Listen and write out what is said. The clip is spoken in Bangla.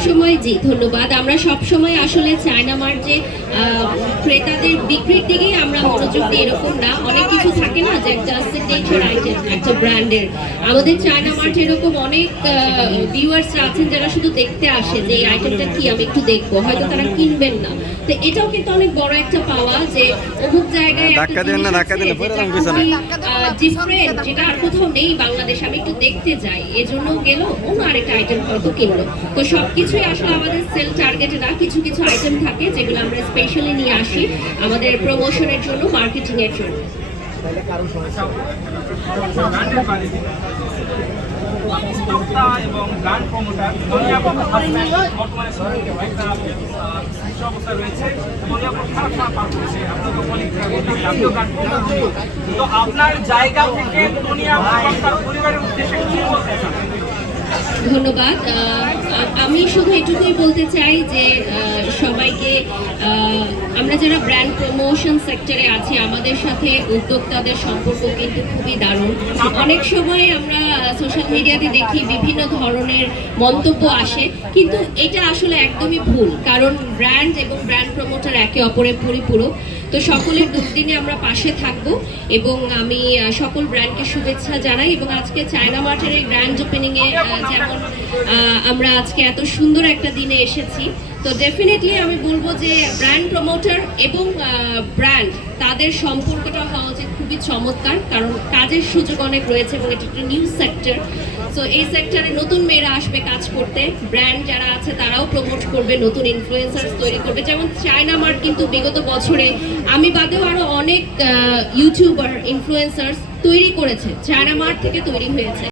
সবসময় জি ধন্যবাদ। আমরা সবসময় আসলে চায়না মার্ট যে ক্রেতাদের বিক্রির দিকেই আমরা মনোযোগ দিই এরকম না। অনেক কিছু থাকে না যে একটা সিগনেচার আইটেম একটা ব্র্যান্ডের। আমাদের চায়না মার্ট এরকম অনেক ভিউয়ার্স আছেন যারা শুধু দেখতে আসে যে এই আইটেমটা কি আমি একটু দেখব। হয়তো তারা কিনবেন না। তো এটাও কিন্তু অনেক বড় একটা পাওয়া যে অমুক জায়গায় ধাক্কা দিয়েন না, ধাক্কা দিলে পরে রং পিছনে। ডিফারেন্ট যেটা আর কোথাও নেই বাংলাদেশ। আমি একটু দেখতে যাই। এজন্য গেল অন্য আরেকটা আইটেম হয়তো কিনলো। তো সবকিছুই আসলে আমাদের সেল টার্গেটে না কিছু কিছু আইটেম থাকে যেগুলো আমরা স্পেশালি নিয়ে আসি আমাদের প্রমোশনের জন্য মার্কেটিং এর জন্য আপনার জায়গা থেকে পরিবারের উদ্দেশ্যে কি বলতে চান? ধন্যবাদ। আমি শুধু এটুকুই বলতে চাই যে সবাইকে আমরা যারা ব্র্যান্ড প্রমোশন সেক্টরে আছি, আমাদের সাথে উদ্যোক্তাদের সম্পর্ক কিন্তু খুবই দারুণ। অনেক সময় আমরা সোশ্যাল মিডিয়াতে দেখি বিভিন্ন ধরনের মন্তব্য আসে, কিন্তু এটা আসলে একদমই ভুল, কারণ ব্র্যান্ড এবং ব্র্যান্ড প্রমোটার একে অপরের পরিপূরক। তো সকলের দুর্দিনে আমরা পাশে থাকব এবং আমি সকল ব্র্যান্ডকে শুভেচ্ছা জানাই এবং আজকে চায়না মার্টের এই গ্র্যান্ড ওপেনিং এ আহ, যেমন আমরা আজকে এত সুন্দর একটা দিনে এসেছি। তো ডেফিনেটলি আমি বলব যে ব্র্যান্ড প্রমোটার এবং ব্র্যান্ড তাদের সম্পর্কটা হওয়া উচিত খুবই চমৎকার কারণ কাজের সুযোগ অনেক রয়েছে এবং এটা একটা নিউজ সেক্টর সো এই সেক্টরে নতুন মেয়েরা আসবে কাজ করতে। ব্র্যান্ড যারা আছে, তারাও প্রমোট করবে, নতুন ইনফ্লুয়েন্সার্স তৈরি করবে। যেমন চায়না মার্ট কিন্তু বিগত বছরে আমি বাদেও আরও অনেক ইউটিউবার ইনফ্লুয়েন্সার্স তৈরি করেছে। চায়না মার্ট থেকে তৈরি হয়েছে।